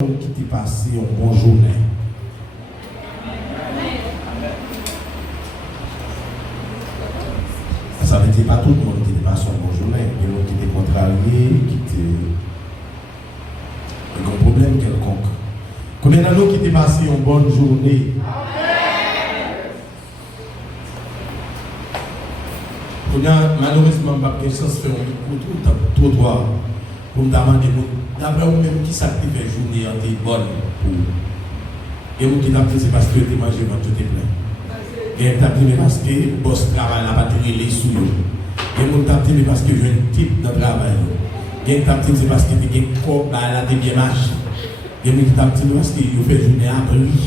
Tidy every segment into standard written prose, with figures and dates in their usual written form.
qui t'est passé une bonne journée. Ça veut dire pas tout le monde qui t'est passé une bonne journée. Il y a des gens qui étaient contrariés, qui étaient un problème quelconque. Combien d'années qui t'est passé une bonne journée? Malheureusement, je n'ai pas de chance de faire un trottoir pour me demander d'après vous-même qui s'active la journée en est bonne pour. Et vous qui t'appelez, c'est parce que tu mangé quand tu es plein. Et vous t'appelez parce que le boss travaille la batterie les sous. Et vous t'appelez parce que j'ai un type de travail. Et vous t'appelez c'est parce que tu as un corps là, tu bien marché. Et vous t'appelez parce que vous faites journée à prix.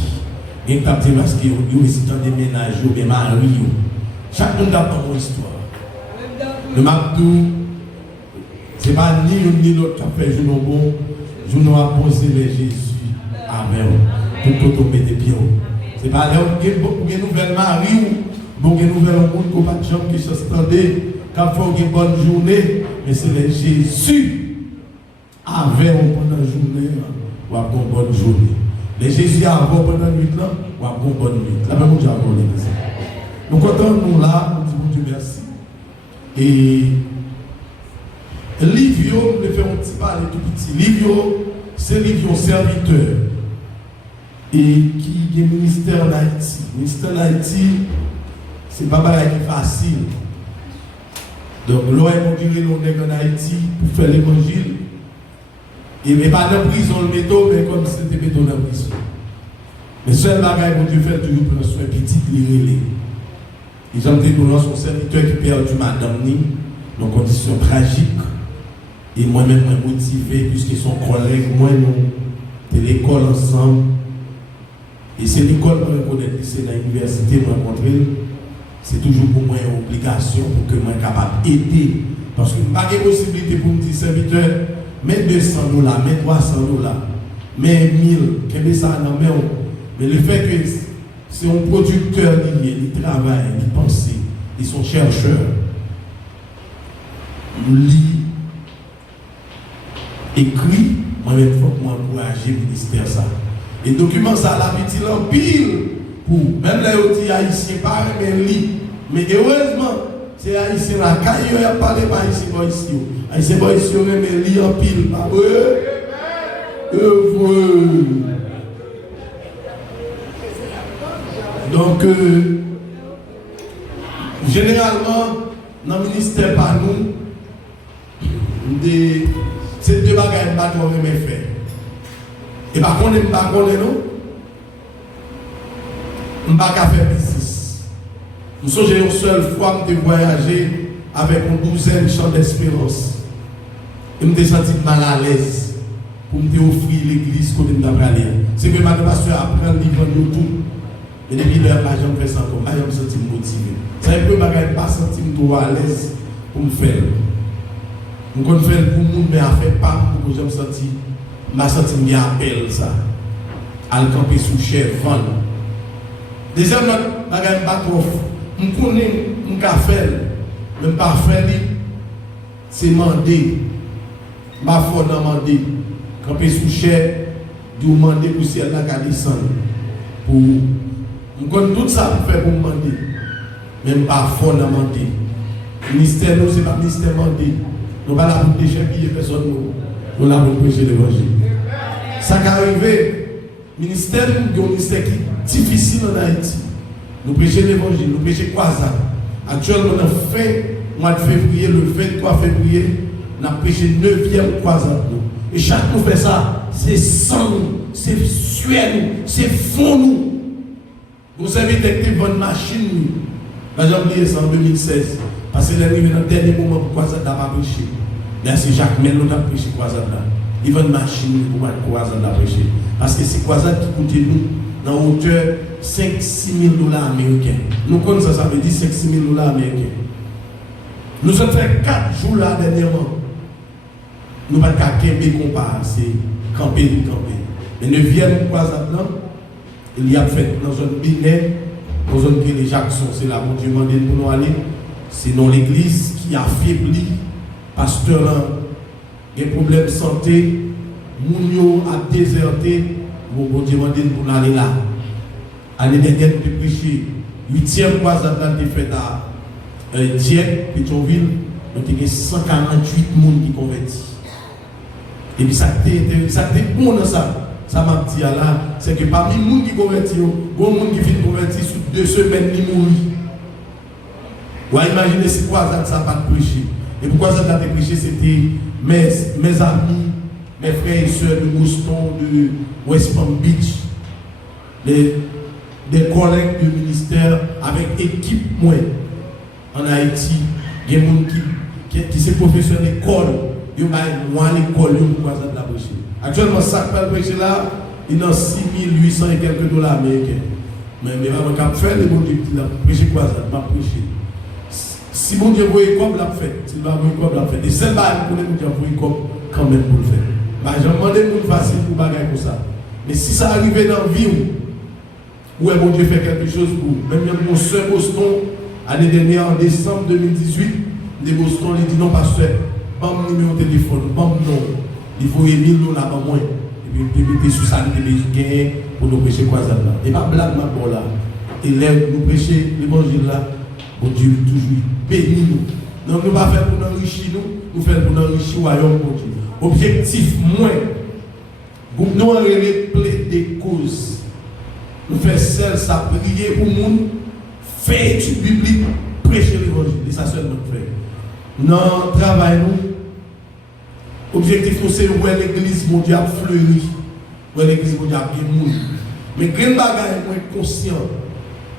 Et vous t'appelez parce que vous êtes dans des ménages, vous êtes mariés. Chacun a une histoire. Le Mabdou, ce n'est pas ni l'un ni l'autre qui a fait jour bon, je nous a posé les Jésus avec pour tomber des pieds. Ce n'est pas là où il y a une nouvelle Marie ou une nouvelle monde qui n'a pas de gens qui s'entendent, qui a fait une bonne journée, mais c'est les Jésus avec pendant la journée ou après une bonne journée. Les Jésus avant pendant la nuit ou après une bonne nuit. La même chose avant les gens. Nous comptons nous là, nous disons Dieu merci. Et Livio, je vais faire un petit parler tout petit. Livio, c'est Livio serviteur. Et qui est ministère d'Haïti. Le ministère d'Haïti, c'est pas facile. Donc, l'OM a duré en Haïti pour faire l'évangile. Et mais pas dans la prison, le métaux, mais comme c'était métaux dans la prison. Mais seul bagage pour Dieu faire toujours prendre soin petit liré. Ils ont dit nous son serviteur qui perdu madame ni dans des conditions tragiques. Et moi-même, je suis motivé, puisque son collègue, moi, nous, de l'école ensemble. Et c'est l'école que je connais, c'est dans l'université, je rencontre. C'est toujours pour moi une obligation pour que je sois capable d'aider. Parce que je n'ai pas de possibilité pour me dire, serviteur, mets 200 $, mets 300 $, mets 1000, qu'est-ce ça dans main. Mais le fait que c'est un producteur lié, il travaille, il pense, ils sont chercheurs. Nous lit, écrit, moi-même, il faut que m'encourager le ministère ça. Et document ça, la petite en pile pour, même les outils haïtiens, pas mais lit. Mais heureusement, c'est haïtien là, quand il a parlé par ici, ici. Haïtien, ici, mais lit en pile, pas vrai? Donc, généralement, dans le ministère, par nous, ces deux bagages ne sont pas faire. Et par contre, nous ne pas faire business. Nous sommes une seule fois que voyager avec une douzaine de champs d'espérance. Et je me suis senti mal à l'aise pour me offrir l'église que je aller. C'est que ma pasteur apprend le livre de tout. Et depuis l'heure, je me fais ça comme ça, je me sens motivé. Ça veut dire que je ne pas sentir à l'aise pour me faire. Je ne fais pas pour nous, mais je ne fais pas pour que je me sente bien appel ça. À le camper sous chef, vendre. Deuxièmement, je ne fais pas trop. Je connais mon café, même pas faire, c'est demander. Je ne pas demander. Camper sous chef, de demander pour si elle n'a qu'à descendre. Pour je connais tout ça pour faire pour demander. Même pas fondamenté. Le ministère, nous, ce n'est pas le ministère demandé. Nous ne sommes pas là pour déchamper personne. Nous sommes là pour prêcher l'évangile. Ça qui arrive, le ministère, nous un ministère qui est difficile en Haïti. Nous prêchons l'évangile, nous prêchons croisade. Actuellement, on a fait, mois de février, le 23 février, on a prêché 9e croisade. Et chaque fois fait ça, c'est sans nous, c'est suer nous, c'est fond nous. Vous savez, détecter votre machine, par exemple, c'est en 2016. Parce que l'arrivée dans le dernier moment pour croisade n'a pas prêché. Merci Jacques Mel, on a prêché croisade là. Il va une machine pour mettre croisade là prêcher. Parce que c'est croisade qui coûte nous dans hauteur 5-6 000 $ américains. Nous connaissons ça, ça veut dire 5-6 000 $ américains. Nous avons fait 4 jours là dernièrement. Nous n'avons pas qu'à comparer, c'est camper. Mais 9e croisade là, il y a fait dans une binaire, dans une ville de Jackson, c'est là où Dieu m'a demandé pour nous aller. C'est dans l'église qui affaiblit, pasteur là, des problèmes de santé, Mounio a déserté, bon Dieu m'a dit pour aller là. L'année dernière, nous avons prêché 8e croisade là, nous avons fait à Dieppe, Pétionville, nous avons 148 personnes qui convertis. Et puis ça a été bon dans ça. Ça m'a dit là, c'est que parmi les gens qui convertissent, il y a des gens qui viennent convertir sur 2 semaines, ils mourent. Vous imaginez si croisade ça n'a pas prêché. Et pourquoi ça a été prêché, c'était mes amis, mes frères et sœurs de Boston, de West Palm Beach, des collègues du ministère avec équipe moi en Haïti. Il y a des gens qui sont professeurs d'école, ils ont à l'école pour croisade la prêcher. Actuellement, ça qui va prêcher là, il a 6 800 et quelques dollars américains. Mais vraiment, quand faire les bons Dieu qui l'a prêché croisade, m'a prêché. Si mon Dieu voit comme l'a fait, s'il va voir comme l'a fait, et c'est pas pour les gens qui comme quand même pour le faire. Bah, j'ai demandé pour facile pour bagaille pour ça. Mais si ça arrive dans la vie où mon Dieu fait quelque chose pour même mon soeur Boston, l'année dernière en décembre 2018, de Boston, il dit non, pasteur, pas mon numéro de téléphone, pas mon nom, il faut 1000 $ là-bas moins. Et puis il mettez sur ça les pour nous prêcher quoi ça là. Et pas blague maintenant là. Et là, nous prêcher l'évangile là. Bon Dieu, toujours béni nous. Donc, nous ne pas faire pour enrichir nous, nous faisons pour enrichir le royaume, bon Dieu. Objectif, moins, nous avons des causes. Nous faisons seul ça, prier pour le monde, faire étude biblique, prêcher l'évangile. Et ça seulement fait. Dans le travail, nous, objectif, c'est où l'église mondiale fleurit, où l'église mondiale est monde. Mais quand nous sommes conscients,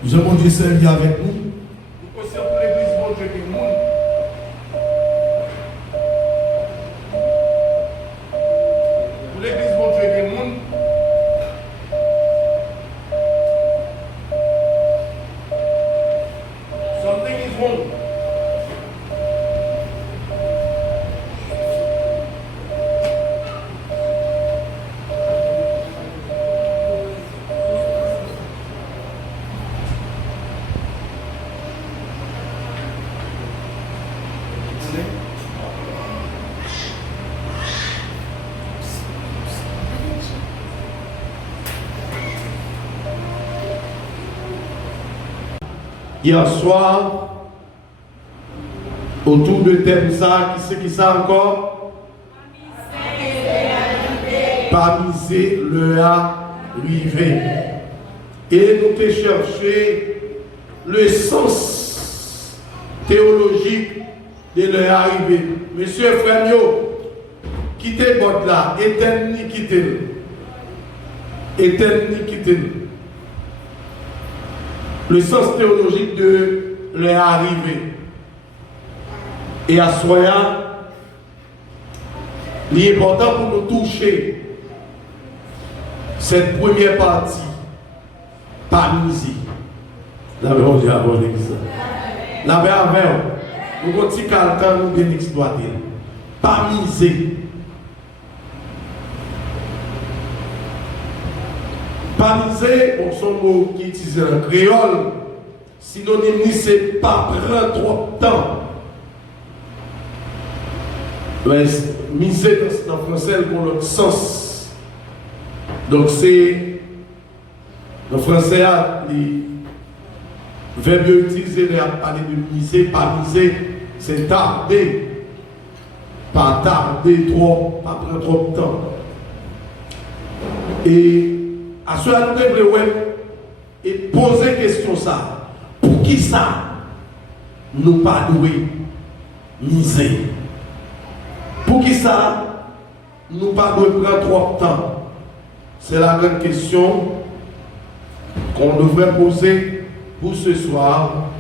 nous avons Dieu servi avec nous. Pour l'église, mon Dieu, qui monde. Pour l'église, mon Dieu, qui monde. Something is wrong. Hier soir, autour de thème ça, qui ça encore? Pas miser le arrivé. Et nous te cherché le sens théologique de leur arrivée. Monsieur Frère, quittez votre là, éternel quittez. Éternel quittez. Le sens théologique de leur arrivée. Et à Soya, il est important pour nous toucher cette première partie, pas misé. La verre, j'ai abordé ça. La verre, nous avons dit quelqu'un nous bien exploité. Pas misé. Pas misé, bon, son mot qui utilise en créole, synonyme, c'est pas prendre trop de temps. Miser dans le français pour l'autre sens. Donc c'est le français les verbes utilisés à parler de miser, pas miser, c'est tarder. Pas tarder trop, pas prendre trop de temps. Et à cela nous devons et poser question ça. Pour qui ça nous pas doué miser? Pour qui ça nous pas doué prendre trop de temps? C'est la grande question qu'on devrait poser pour ce soir.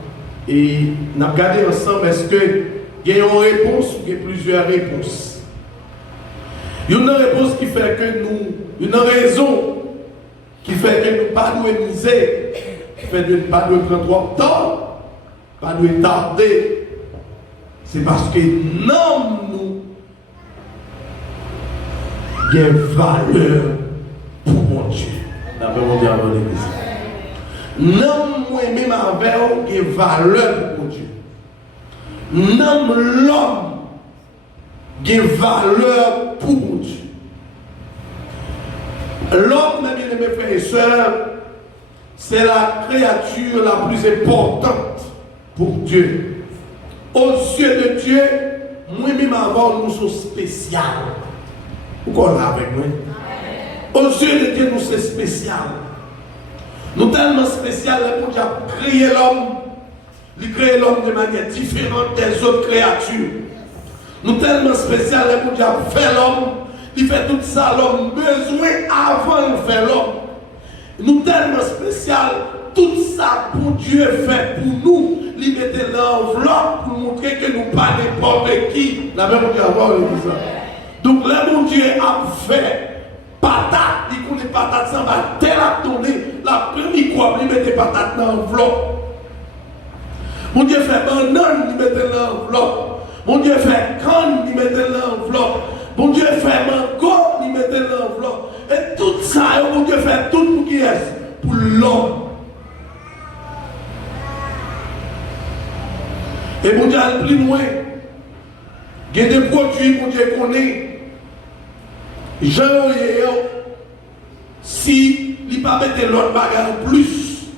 Et nous avons regardé ensemble, est-ce qu'il y a une réponse ou il y a plusieurs réponses? Il y a une réponse qui fait que nous, une raison qui fait que nous ne pas nous miser, qui fait que nous ne pas nous prendre trop de temps, pas nous tarder. C'est parce que non, nous avons valeur pour mon Dieu. D'après mon Dieu, avant l'église. Non, moi-même avec vous, valeur pour mon Dieu. Non, l'homme qui valeur pour mon Dieu. L'homme, mes frères et sœurs, c'est la créature la plus importante pour Dieu. Aux yeux de Dieu, moi-même avant, nous sommes spéciaux. Vous connaissez avec moi? Aux yeux de Dieu, nous sommes spéciaux. Nous sommes tellement spéciaux pour Dieu a créé l'homme. Il crée l'homme de manière différente des autres créatures. Nous sommes tellement spéciaux pour Dieu a fait l'homme. Il fait tout ça, l'homme besoin avant de faire l'homme. Nous sommes tellement spéciaux, tout ça pour Dieu fait pour nous. Il mettait l'enveloppe pour montrer que nous pas n'importe qui. La même Dieu a ça. Donc là, mon Dieu a fait patate, il connaît patate, ça va tel à tourner. La première fois, il mettait patate dans l'enveloppe. Mon Dieu fait banane, il mettait l'enveloppe. Mon Dieu fait canne, il mettait l'enveloppe. Mon Dieu fait mango, il mettait l'enveloppe. Et tout ça, mon Dieu fait tout pour qui est? Pour l'homme. Et mon Dieu allait plus loin. Il y a des produits, mon Dieu connaît. Jean, si il ne pas mettre l'autre bagarre en plus,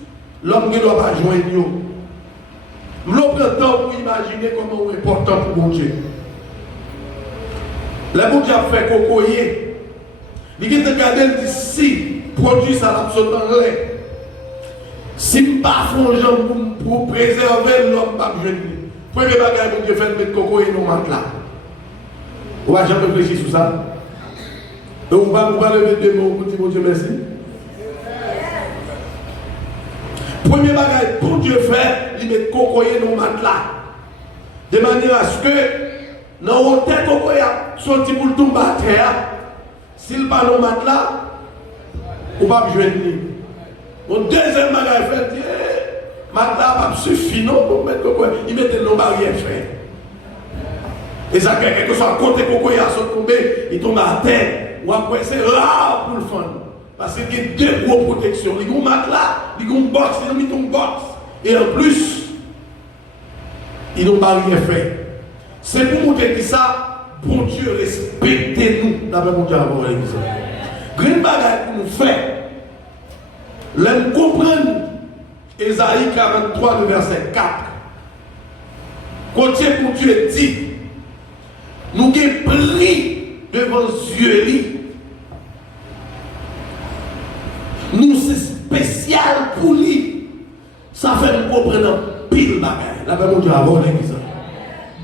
l'homme ne doit pas joindre. Je prends le temps pour imaginer comment c'est important pour mon Dieu. Le bon Dieu a fait cocoyer. Il a regardé et dit si produit ça l'absolu dans l'air. Si je ne fais pas pour préserver l'homme, je ne vais pas. Premier bagage, mon Dieu fait mettre cocoyer dans le matelas. Vous n'avez jamais réfléchi sur ça? Donc, on va lever deux mots pour dire mon Dieu merci. Premier bagage, pour Dieu fait, il met cocoyer dans le matelas. De manière à ce que, dans le hôtel cocoyer, sorti pour le tomber à terre, s'il pas dans le matelas, on va jouer lui. Mon deuxième bagage fait, matelas pas suffit non pour mettre cocoyer. Il mettait dans le barrière frère. Et ça, quelque chose à côté cocoyer, à se tomber, il tombe à terre. Ou après, c'est rare pour le fun. Parce qu'il y a deux gros protections. Il y a un matelas, il y a une box, il y a une box. Et en plus, ils n'ont pas rien fait. C'est pour montrer que ça, bon Dieu, respectez-nous. D'après mon Dieu, avant l'église. Green bagaille pour nous faire. L'aime comprendre Ésaïe 43, le verset 4. Quand pour Dieu dit, nous avons pris devant les yeux. Nous, c'est spécial pour lui. Ça fait nous comprendre pile bagaille. Là, mon Dieu, avant l'église.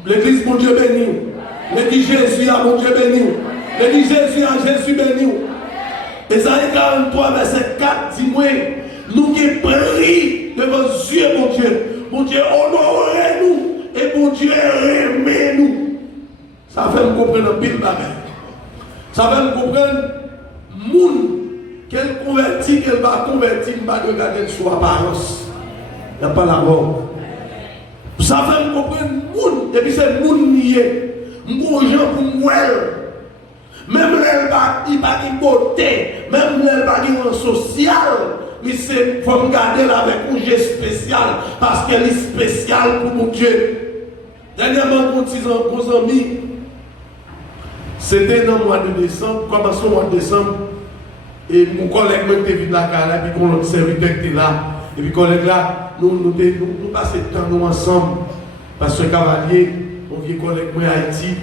L'église, mon Dieu béni. L'église Jésus, mon Dieu béni. L'église Jésus, Jésus béni. Ésaïe 43, verset 4, dis-moi, nous qui pris devant Dieu, mon Dieu. Mon Dieu, honorez-nous. Et mon Dieu, aimez-nous. Ça fait nous comprendre pile bagaille. Ça fait nous comprendre moun. Qu'elle convertit, qu'elle va convertir, elle va regarder sur apparence. Il n'y a pas la mort. Ça fait me comprendre moun, et puis c'est moun nié. Moun gens pour moi. Même elle va, il va une beauté, même elle va une social, mais c'est faut me garder là avec un geste spécial, parce qu'elle est spéciale pour mon Dieu. Dernièrement, mon petit ami, c'était dans le mois de décembre, commençons au mois de décembre. Et mon collègue était venu là, et puis notre serviteur était là. Et puis collègue là, nous passons le temps nous ensemble. Parce que cavalier, mon vieux collègue moi Haïti,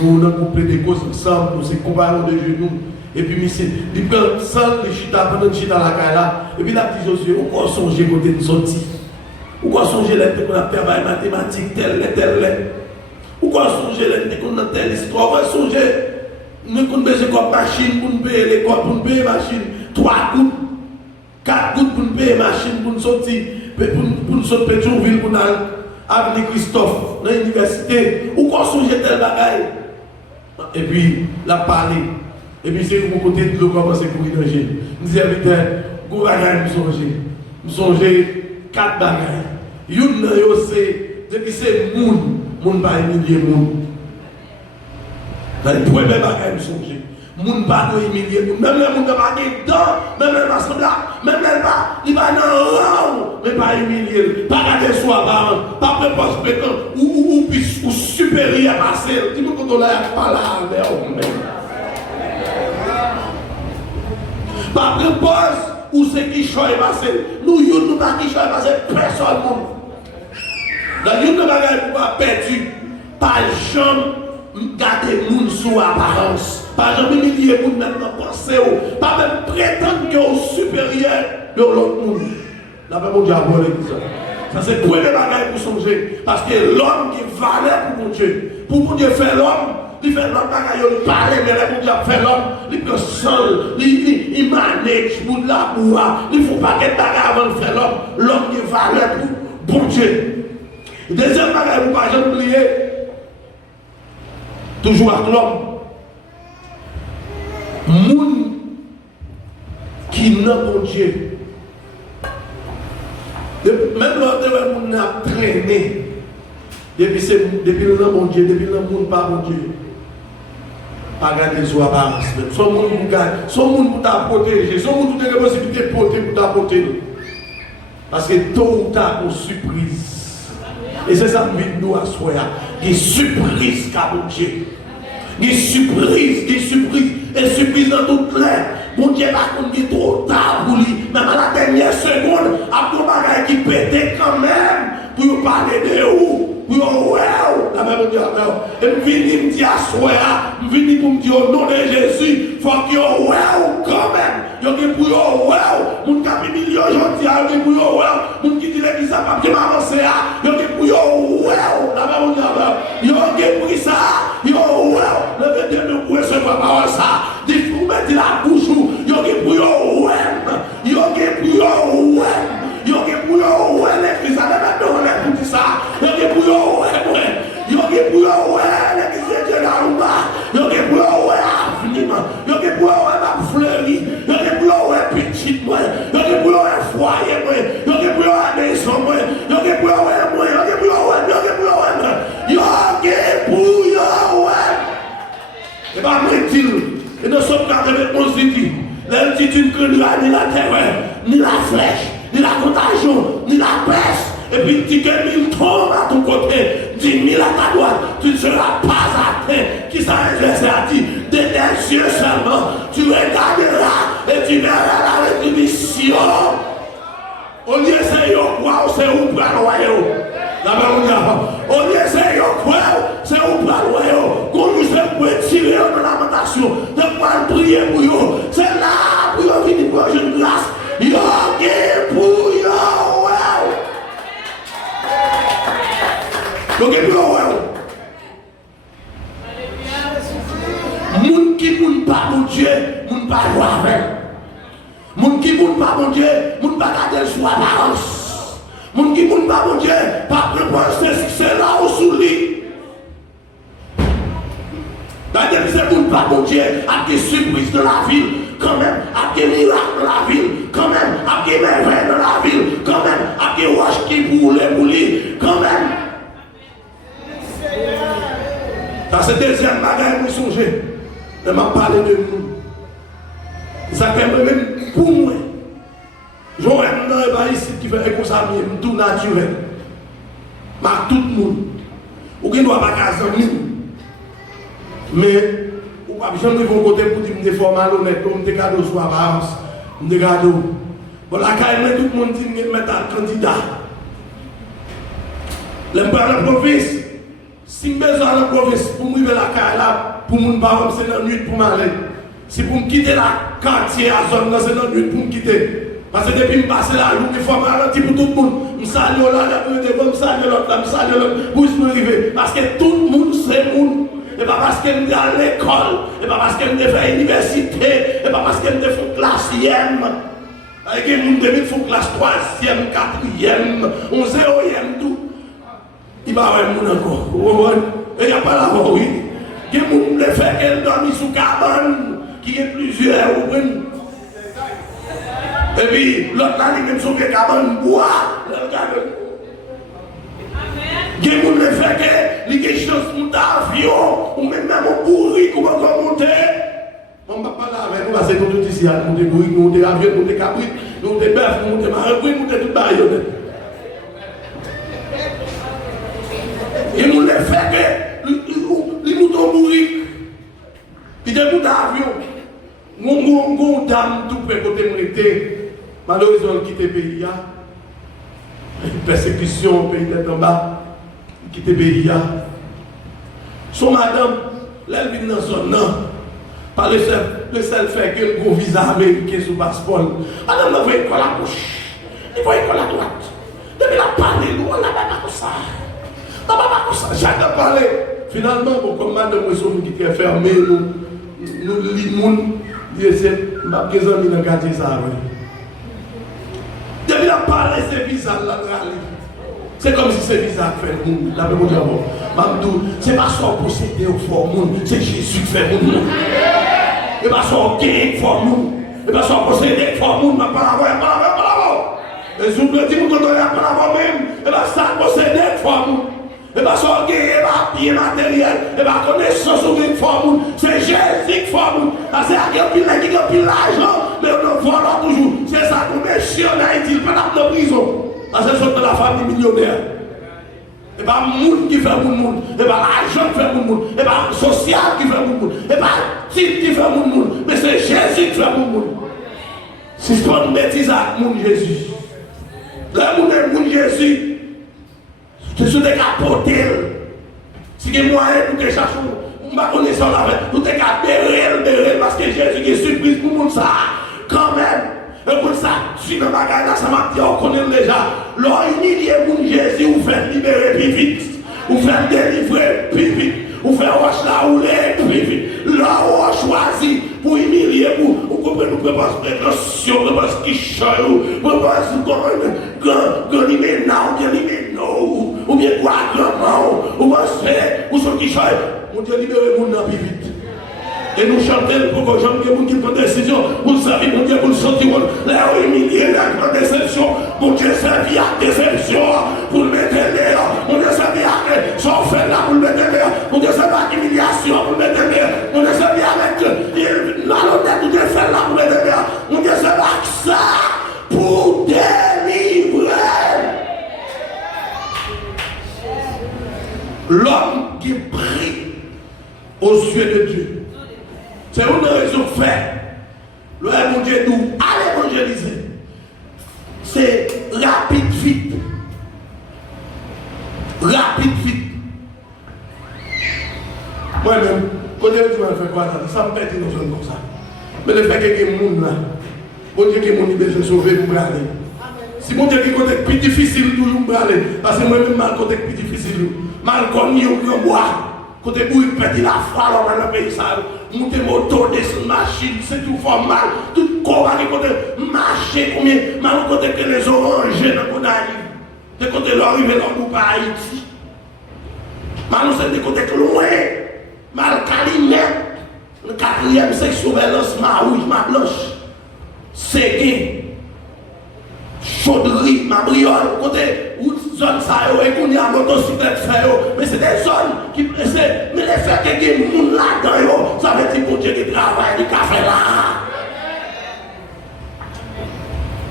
nous avons couplé des causes ensemble, nous sommes compagnons de genoux. Et puis il prend sans le chita, pendant le chita à la caille là. Et puis la petite Josué, on va songer côté de sortie. On va songer les qu'on a travaillé mathématiques, tel. On va songer les qu'on a telle histoire, on va songer. Nous avons besoin de machine pour nous payer l'école, pour nous payer machine. 3 gouttes, 4 gouttes pour nous payer machine, pour nous sortir, pour nous sortir Pétionville, pour nous aller à Avenue Christophe, dans l'université. Ou qu'on songe tel bagaille. Et puis, la parler. Et puis, c'est mon côté de l'eau commencer à courir dans le gel. Nous disons, go bagaille, nous songer 4 bagailles. Une, c'est, depuis c'est moun pas humilier moun. Dans les premiers bagages, nous sommes. Moun pas nous humilier, même les moun pas des dents, même les maçons là, même les pas, il va dans le rang, mais pas humilier, pas garder soi, pas préparer pétant, ou supérieur à celle. Dis-moi quand on a pas là, Pas de pause où c'est qui choisit passé. Nous, nous pas qui choisit passé, personne. Dans une bagaille pour perdu, pas jamais garder moun sous apparence. Pas jamais humilier moun même dans pensée. Pas même prétendre que vous supérieur de l'autre monde. La même mon diable l'église. Ça c'est le premier bagaille pour songer. Parce que l'homme qui valait pour mon Dieu. Pour mon Dieu faire l'homme. Il fait l'autre bagaille, il parle, mais le Dieu fait l'homme, il peut seul, il manage pour la boue, il ne faut pas qu'il bagaille avant de faire l'homme qui valait pour bon Dieu. Deuxième bagaille, vous ne pouvez pas oublier, toujours avec l'homme, moun qui n'a bon Dieu. Même l'autre moun a traîné, depuis le nom bon Dieu, depuis le monde pas bon Dieu. Pas garder sous apparence. Son monde pour garder, son monde pour t'apporter, son monde pour te possibilité de porter pour t'apporter. Parce que tôt ou tard, on surprise. Et c'est ça que nous à soi. Des surprises qu'a mon Dieu. Des surprises. Et surprises dans toute l'air. Mon Dieu va conduire trop tard pour lui. Même à la dernière seconde, après un bagage qui pète quand même. Pour parler de où? Pour la même Dieu. Et je viens me dire à soi, je viens pour me dire au nom de Jésus, il faut que vous quand même. Vous avez pour vous, vous avez millions aujourd'hui, vous avez pour vous, vous qui dit l'église n'a pas bien avancé, vous avez pour vous, la même Dieu. Vous avez pour ça, vous avez dit nous pour recevoir par ça. Dites-vous, mettez la bouche, vous avez pour vous, vous avez pour vous. Yo ke pou yo l'église a même donné pour dire ça. Yo ke pou yo l'église de la rumba. Yo ke pou yo avenir. Yo ke pou yo ma fleurie. Yo ke pou yo petit moi. Yo ke pou yo foyer moi. Yo ke pou yo maison moi. Yo ke pou yo moi. Yo ke pou yo. Et pas dit et nous sommes dans le réponse dit. L'altitude que nous avons ni la terreur, ni la flèche. Ni la contagion, ni la peste. Et puis tu que 1000 tombent à ton côté, 10 000 à ta droite, tu ne seras pas atteint. Qui s'en exerce à dire, de tes yeux seulement, tu regarderas et tu verras la rétribution. Au lieu de c'est quoi, c'est où pour le royaume. La même au lieu de c'est quoi, c'est où pour le royaume. Quand nous sommes tirer dans la lamentation, de pouvoir prier pour eux, c'est là pour eux venir pour une grâce. Yo ke pou yo well. Yo ke pou yo well. Moun ki moun pas mon Dieu, moun pas voir avec. Moun ki moun pas mon Dieu, moun pas garder sous apparence. Moun ki moun pas mon Dieu, pas préparer c'est là où sous lui. D'ailleurs, c'est moun pas mon Dieu, à des surprises de la ville. Quand même, à des miracles dans la ville, quand même, à des merveilles dans la ville, quand même, à des roches qui boulent, quand même. Ça, c'est le deuxième bagage pour songer. Je m'a parlé de nous. Ça fait même pour moi. J'aurais un pays ici qui fait comme ça, tout naturel. Mais tout le monde. Ou qui ne doit pas caser, mais. Je ne vais pas côté pour dire que je suis malhonnête, je suis cadeau sur la base, je suis cadeau. Bon, la carrière, tout le monde dit que je suis un candidat. Les parents de la province, si je suis besoin de la province pour me la carrière, pour mon parent, c'est la nuit pour m'aller. Si pour me quitter la quartier, la zone, c'est la nuit pour me quitter. Parce que depuis que je passe là, je me fais ralentir pour tout le monde. Je salue là, je salue l'autre, je salue l'autre, pour me arriver. Parce que tout le monde, c'est monde. Et pas parce qu'elle est à l'école, et pas parce qu'elle est à l'université, et pas parce qu'elle est à classe 4e. Avec une demi font classe 3e, 4e, 11e, tout. Il va y avoir un monde encore. Et il n'y a pas la voix, oui. Il y a un monde qui fait qu'elle dorme sous cabane, qui est plusieurs. Et puis l'autre là, il est sous cabane, bois. Il y a des gens qui font que les chances montent d'avion, ou même au bourri, comment monter. On ne va pas là avec nous, parce que nous tous ici, nous sommes bourri, nous sommes avion, nous sommes cabri, nous sommes bœuf, nous sommes marabouis, nous sommes tout baillonnés. Et nous les fait que les moutons bourri, ils démontent d'avion. Mon dame tout près côté m'était. Malheureusement, il quitte le pays. Une persécution, pays d'être en bas. Il quitte le pays. Son madame, elle vit dans son nom. Par le seul fait que le gros visa américain sous passeport. Madame, elle veut école à gauche. Il faut école à droite. Depuis la parler, nous, on n'a pas comme ça. On n'a pas comme ça. J'adore parler. Finalement, bon, comme madame, nous sommes qui est fermé, nous, l'immun, ma présence, nous avons gardé ça. Depuis la parler, c'est visa là. C'est comme si c'est visa fait le monde. La même chose, Mamdou, c'est pas ça pour posséder au fort monde, c'est Jésus qui fait le monde. Et pas ça pour gagner au fort monde. Et pas ça pour posséder au fort monde, mais pas la et si vous voulez dire que vous avez pas même, et bien ça posséder au fort monde. Et bien ça pour gagner, et bien pied matériel, et bien connaissance au fort monde. C'est Jésus qui fait le monde. C'est à dire qu'il a l'argent, mais on ne voit pas toujours. C'est ça pour monsieur en Haïti, il ne peut pas dans la prison. C'est ça de la famille millionnaire. Et pas le monde qui fait le monde, et pas l'argent qui fait le monde, et pas le social qui fait le monde, et pas le type qui fait le monde, mais c'est Jésus qui fait le monde. Si c'est pas une bêtise à mon Jésus, le monde est mon Jésus, c'est sur des capotés. Si il y a moyen pour que chercher, on ne va pas connaître ça avec, tout est capé, parce que Jésus est surprise pour le monde, ça, quand même. Et pour ça, si le bagage là, ça m'a dit, on connaît déjà. L'or humilié pour Jésus, vous faites libérer plus vite. Vous faites délivrer plus vite. Vous faites roche la rouler plus vite. L'or on choisi pour humilier, vous comprenez, vous pouvez pas se précaution, vous pouvez pas se quicher, vous pouvez pas se gagner non, gagner non, ou bien quoi, grand, ou pas se faire, ou se quicher. Mon Dieu, libérez vous plus vite. Et nous chantons pour que les gens qui prennent des décisions, vous savez, mon Dieu, vous le sentez, l'air humilié, la grande déception, mon Dieu, servi à déception, pour le mettre l'air, mon Dieu, servi à son fait là, pour le mettre l'air, mon Dieu, servi à humiliation, pour le mettre l'air, mon Dieu, servi avec la l'honnête, mon Dieu, fait là, pour le mettre l'air, mon Dieu, servi avec ça, pour délivrer. L'homme qui prie aux yeux de Dieu. C'est une raison faite. Le mon Dieu nous allez évangéliser. C'est rapide, vite. Rapide, vite. Moi-même, quand je fais quoi, ça me pète une zone comme ça. Mais le fait que il y ait des gens là, mon Dieu qui est mon besoin de sauver, vous aller. Si mon Dieu qui est plus difficile, toujours me aller. Parce que moi-même, mal côté plus difficile, mal connu au grand bois. Quand vous perdez la foi dans le pays, montez moto, descendre machine, c'est tout formal, tout corps qui côté marcher, combien, mal côté que les oranges dans le arrive, de côté l'arrivée dans le Haïti, mal c'est de côté loin, mal calimètre, le 4e c'est surveillance, ma rouge, ma blanche, c'est chauderie, ma briole, côté où zone ça et qu'on y a motocyclette fait mais c'est des zones qui mais les faits que des gens là-dedans ça veut dire que Dieu qui travaille du café là.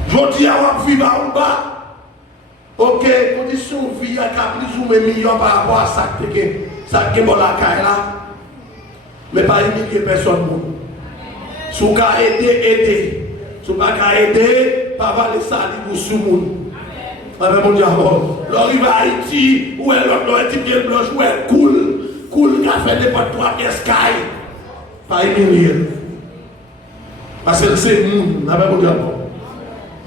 Je dis à vous vivre en bas. Ok, condition de vie à plus ou moins millions par rapport à ça qui est bon la caille là. Mais pas humilier personne. Si vous pouvez aider. Si vous ne pouvez pas aider, pas valer ça pour sous le monde. Avec mon diable, l'arrivée à Haïti, où est l'autre type de blanche, où est cool, qui a fait des potes 3 pièces caille. Pas humilier. Parce que c'est le monde, avec mon diable.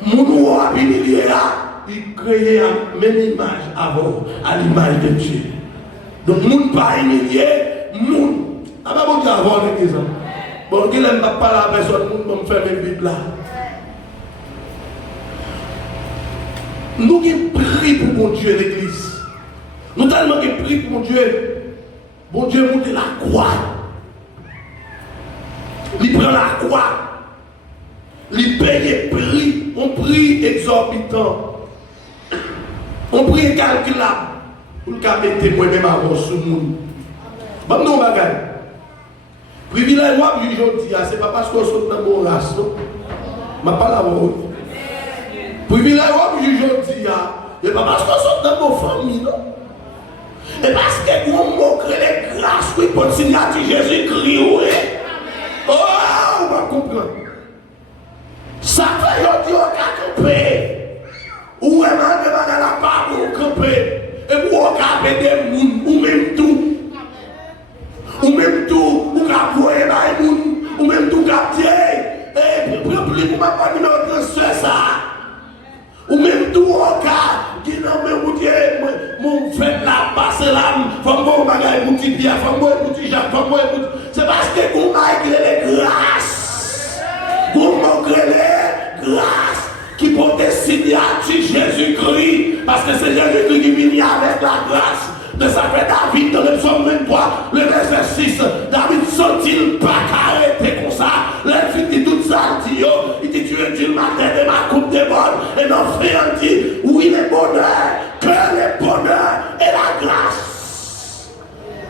Mon ou a humilié là, il crée la même image avant, à l'image de Dieu. Donc, moun pas humilié, moun. Avec mon diable, l'église. Bon, qui n'aime pas parler à personne, moun va me faire mes bibles là. Nous qui prions pour mon Dieu l'église. Nous tellement qui prions pour mon Dieu monte la croix. Il prend la croix. Il paye prix. On prie exorbitant. On prie incalculable. Pour le cas de témoin même avant ce monde. Bon, nous, bagaille. Privilège, moi, je dis, c'est pas parce qu'on saute dans mon race, non? Je ne parle pas avant. Privilège, je dis, c'est pas parce qu'on saute dans mon famille, non? Et parce que vous moquez les grâces, oui, pour signaler Jésus-Christ, oui. Oh, on va comprendre. Ça fait yon dit on a campé. Ou est-ce que la part ou campé. Et pour on a des moun ou même tout. Ou même tout, ou ka voye bay moun, ou même tout ka tiye. Et plus pour ma numéro de transfert ça. Ou même tout on ka qui non mais vous dites mon fait la passe là, faut moi bagay mon petit Pierre, faut moi petit Jacques, faut moi c'est parce que vous m'avez créé grâce. Vous m'avez créé grâce qui porte signature Jésus-Christ parce que c'est Jésus-Christ qui vient avec la grâce. De ça fait David dans le psaume 23, le verset 6, David sont-il pas arrêté comme ça? L'enfant dit tout ça, il dit tu es le matin de ma coupe de bonne. Et notre frère dit, oui le bonheur, que le bonheur et la grâce.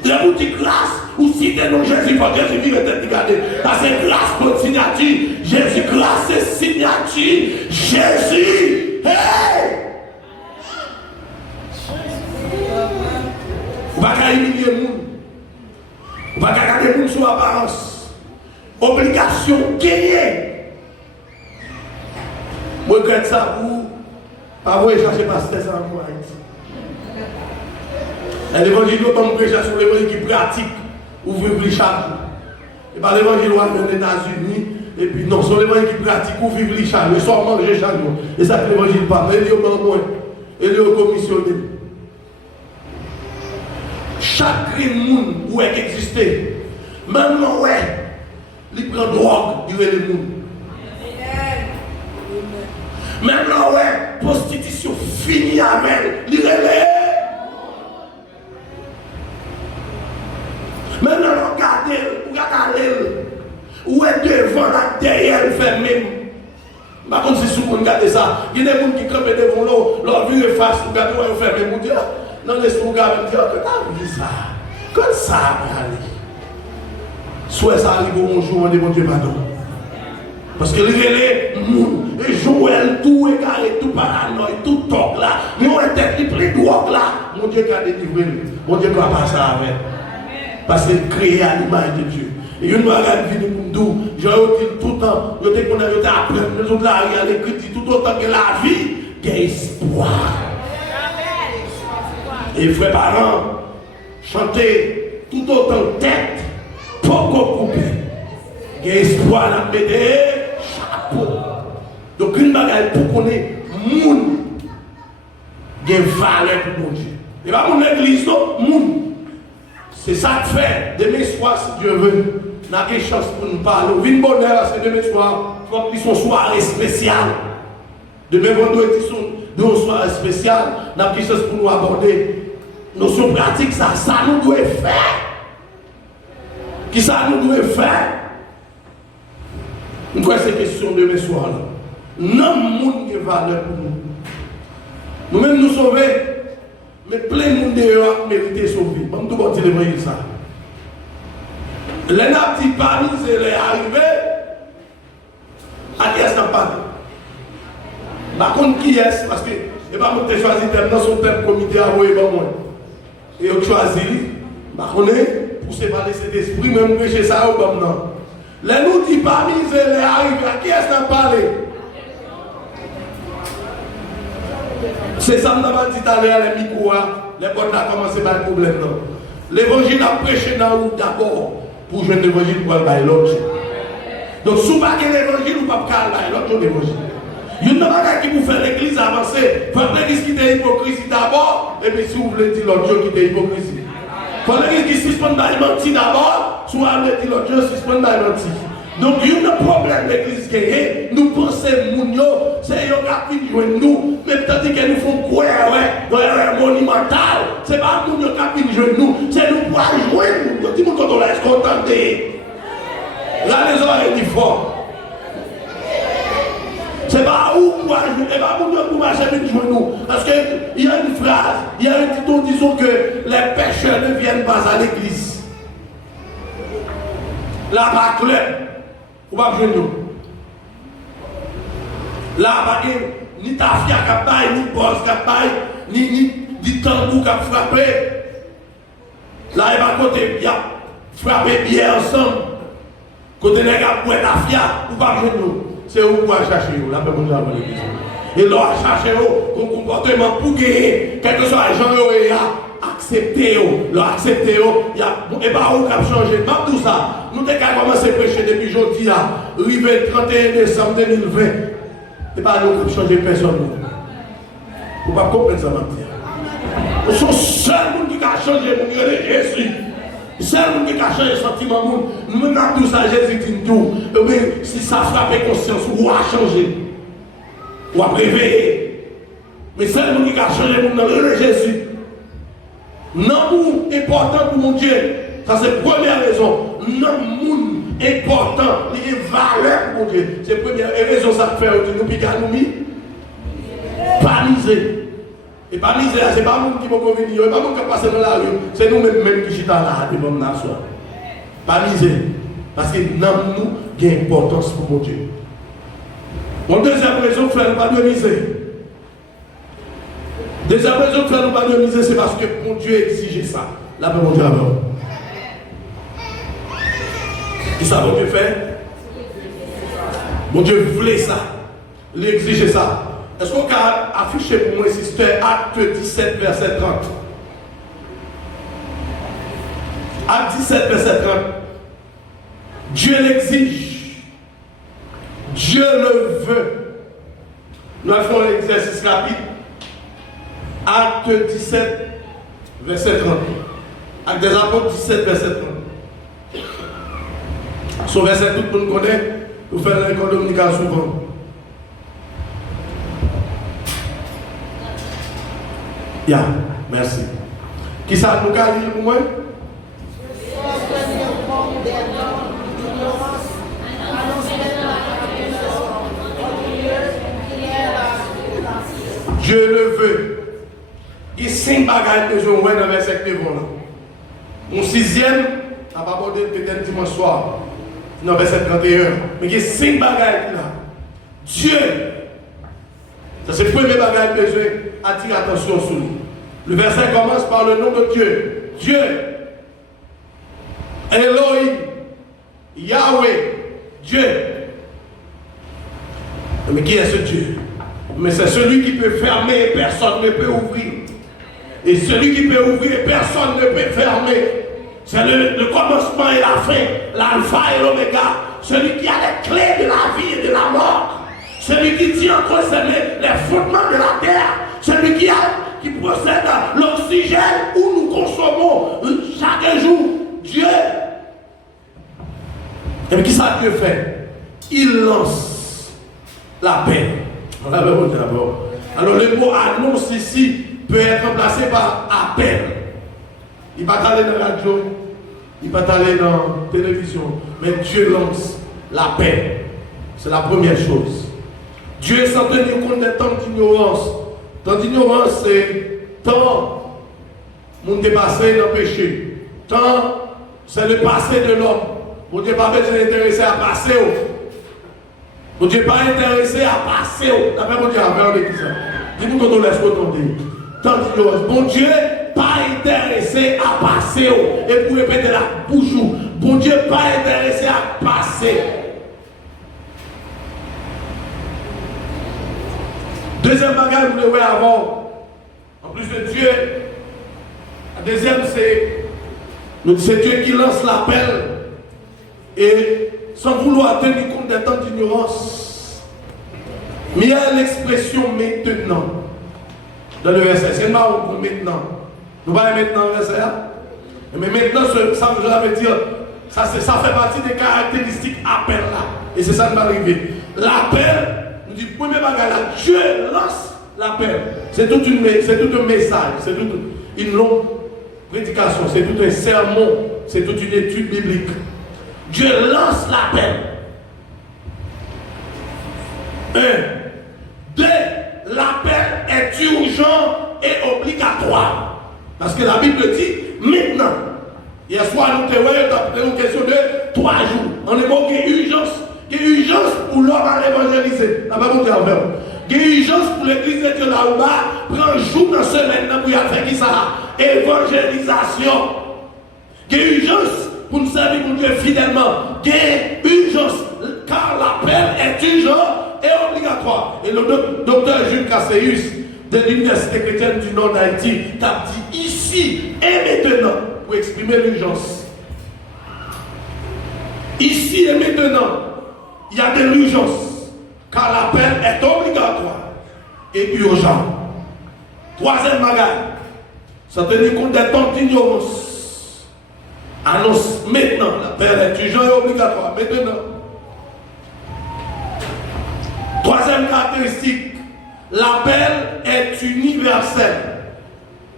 Le mot dit grâce, ou si t'es non Jésus, pour Jésus vive et t'es gardé. Parce que grâce pour signature, Jésus, grâce et signature, Jésus, hey! Vous ne pouvez pas humilier les gens. Vous ne pouvez pas regarder les gens sous apparence. Obligation gagner. Moi, je regrette ça pour pas vous chercher pasteur ça en moi. L'évangile, nous sommes prêchés sur l'évangile qui pratique ou vivre chaque jour. Et pas l'évangile aux États-Unis. Et puis non, sur l'évangile qui pratique ou vivre chaque jour. Ils sont manger chaque jour. Et ça, l'évangile pas. Mais il est au moins. Il est au commissionné. Chaque monde où elle existe, même non, il prend drogue, il est le monde. Même non, prostitution finie avec, il est le. Même non, regardez, où est devant la derrière, il fait même. Par contre, si vous regardez ça, il y a des gens qui campent devant l'eau, leur vue est face, regardez où il fait même. Non, laisse-moi regarder, me dire que t'as vu ça. Quand ça va aller. Soit ça arrive un jour, on dit, mon Dieu, pardon. Parce que les gens, les Joël, tout égaré, tout paranoïe, tout toc là, mais on est tête, plein de drogue là. Mon Dieu qui a délivré, mon Dieu qui va passer avec. Parce qu'il créé à l'image de Dieu. Et une bagarre vient pour nous, je dis tout le temps, je dis qu'on a appris, nous autres là, il y a l'écrit tout autant que la vie, il y a espoir. Et frères parents, chanter tout autant tête, pas coupé. Il y a espoir à mettre chapeau. Donc une bagarre pour qu'on ait moun, il y a valeur pour mon Dieu. Et pas mon église, non, moun. C'est ça que fait, demain soir, si Dieu veut, on a quelque chose pour nous parler. Vine bonheur, parce que demain soir, il faut qu'ils soient soirée spéciale. Demain vendredi, ils sont soirée spéciale, on a quelque chose pour nous aborder. Notion pratique, ça nous doit faire. Qui ça nous doit faire? Nous croyons ces questions demain soir. Non, monde qui valeur pour nous. Nous-mêmes nous sauver, mais plein de monde dehors mérité sauver. Comme tout le monde dit ça. Les petits parmi les arrivés, à qui est-ce qu'on parle? Par contre, qui est-ce? Parce que, et pas moi, tu choisi thème dans son thème comité à vous et pas moi. Et on choisit, pour séparer cet esprit, même que chez ça ou pas non. Les nous dit parmi les arrivés, à qui est-ce qu'on parle? C'est ça que nous avons dit tout à l'heure, les micros, les bonnes ont commencé par le problème. L'évangile a prêché dans nous d'abord pour jouer l'évangile pour aller l'autre. Donc, si vous n'avez pas l'évangile, vous ne pouvez pas aller l'autre l'évangile. Il y a une qui vous fait l'église avancer. Il faut que l'église quitte l'hypocrisie d'abord, et puis si vous voulez dire l'autre Dieu quitte l'hypocrisie. Il faut que l'église qui suspende dans le menti d'abord, si vous voulez dire l'autre Dieu suspende dans le menti. Donc, il y a un problème de l'église qui est, nous pensons que c'est eux qui viennent nous, mais tandis que nous faisons quoi, dans l'erreur monumentale, ce n'est pas nous qui viennent nous, c'est nous pour jouer nous. Dis-moi quand on laisse contenter. Là, les oreilles disent fort. C'est pas où pour jouer, c'est pas pour marcher avec nous. Parce qu'il y a une phrase, il y a un titre disons que les pécheurs ne viennent pas à l'église. Là, pas clair. Ou pas jouer nous. Là, pas ni tafia qui ni boss qui ni tambour qui frappé. Là, il va côté, il y a frappé bien ensemble. Côté les gars pour tafia, ou pas jouer nous. c'est où pour chercher, la paix pour l'église. Et là, chercher un comportement pour gagner, quel que soit les gens, accepter, accepter, et pas où cap changer. Même tout ça, nous avons commencé à prêcher depuis aujourd'hui, arrivé le 31 décembre 2020. Et pas nous qui changer personne. Vous ne pouvez pas comprendre ça, maintenant. Nous sommes seuls qui ont changé mon Jésus. Seul monde qui a changé le sentiment, nous avons tout ça, Jésus dit tout. Si ça frappe conscience, ou a changé, ou a réveillé. Mais seul monde qui a changé le monde, c'est Jésus. Non, important pour mon Dieu. Ça, c'est la première raison. Non, important, il y a valeur pour mon Dieu. C'est la première raison, ça fait nous piquer à nous. Pas miser. Et pas miser, ce n'est pas nous qui vont venir, ce n'est pas nous qui passons dans la rue, c'est nous-mêmes qui sommes là devant la nation. Pas miser. Parce que nous avons une importance pour mon Dieu. Mon deuxième raison, frère, nous pas de miser. Deuxième raison, frère, nous pas de miser, c'est parce que mon Dieu exige ça. Là, mon Dieu avant. Qui ça, mon Dieu fait? Mon Dieu voulait ça. Il exige ça. Est-ce qu'on peut afficher pour moi, si c'était Acte 17, verset 30? Acte 17, verset 30. Dieu l'exige. Dieu le veut. Nous allons faire l'exercice rapide. Acte 17, verset 30. Acte des Apôtres 17, verset 30. Ce verset, tout le monde connaît. Nous faisons l'école dominicale souvent. Merci. Qui ça nous a dit pour moi? Dieu le veut. Il y a 5 bagages que je vois dans le verset que vous avez. Mon sixième, on va aborder peut-être dimanche soir, dans le verset 31. Mais il y a 5 bagages là. Dieu. Ça, c'est le premier bagage que je attire attention sur lui. Le verset commence par le nom de Dieu. Dieu. Elohim. Yahweh. Dieu. Mais qui est ce Dieu? Mais c'est celui qui peut fermer et personne ne peut ouvrir. Et celui qui peut ouvrir, personne ne peut fermer. C'est le commencement et la fin, l'alpha et l'oméga. Celui qui a les clés de la vie et de la mort. Celui qui tient entre ses mains les fondements de la terre. Celui qui possède l'oxygène où nous consommons chaque jour. Dieu. Et qui ça Dieu fait? Il lance la paix. Alors le mot annonce ici peut être remplacé par appel. Il ne va pas aller dans la radio, il ne va pas aller dans la télévision, mais Dieu lance la paix. C'est la première chose. Dieu sans tenir compte des temps d'ignorance. Temps d'ignorance, c'est temps mon dépassé dans le péché. Temps, c'est le passé de l'homme. Mon Dieu n'est pas besoin d'intéressé à passer. Mon Dieu n'est pas intéressé à passer. D'après mon Dieu, regardez ça. Dis-nous qu'on nous laisse retourner. Tant d'ignorance. Mon Dieu n'est pas intéressé à passer. Et pour répéter la bouche, mon Dieu n'est pas intéressé à passer. Deuxième bagage, vous devez avoir, en plus de Dieu, la deuxième, c'est Dieu qui lance l'appel et sans vouloir tenir compte des temps d'ignorance. Mais il y a l'expression maintenant dans le verset. C'est marrant pour maintenant. Nous allons maintenant le verset. Mais maintenant, ça veut dire, ça fait partie des caractéristiques appel là. Et c'est ça qui va arriver. L'appel. Du premier bagage là, Dieu lance l'appel. C'est tout un message, c'est toute une longue prédication, c'est tout un sermon, c'est toute une étude biblique. Dieu lance l'appel. 1. 2. L'appel est urgent et obligatoire. Parce que la Bible dit maintenant. Hier soir, nous avons une question de 3 jours. On est bon qu'il y ait urgence. Il y a urgence pour l'homme à l'évangéliser. Il y a urgence pour l'église de Dieu là-bas. Prends un jour dans la semaine pour faire qui ça? Évangélisation. Il y a urgence pour nous servir pour Dieu fidèlement. Il y a urgence. car l'appel est urgent et obligatoire. Et le docteur Jules Casséus de l'Université chrétienne du Nord d'Haïti t'a dit ici et maintenant pour exprimer l'urgence. Ici et maintenant, il y a de l'urgence, car l'appel est obligatoire et urgent. Troisième bagage, ça tenir compte des temps d'ignorance. Annonce maintenant, l'appel est urgent et obligatoire, maintenant. Troisième caractéristique, l'appel est universel.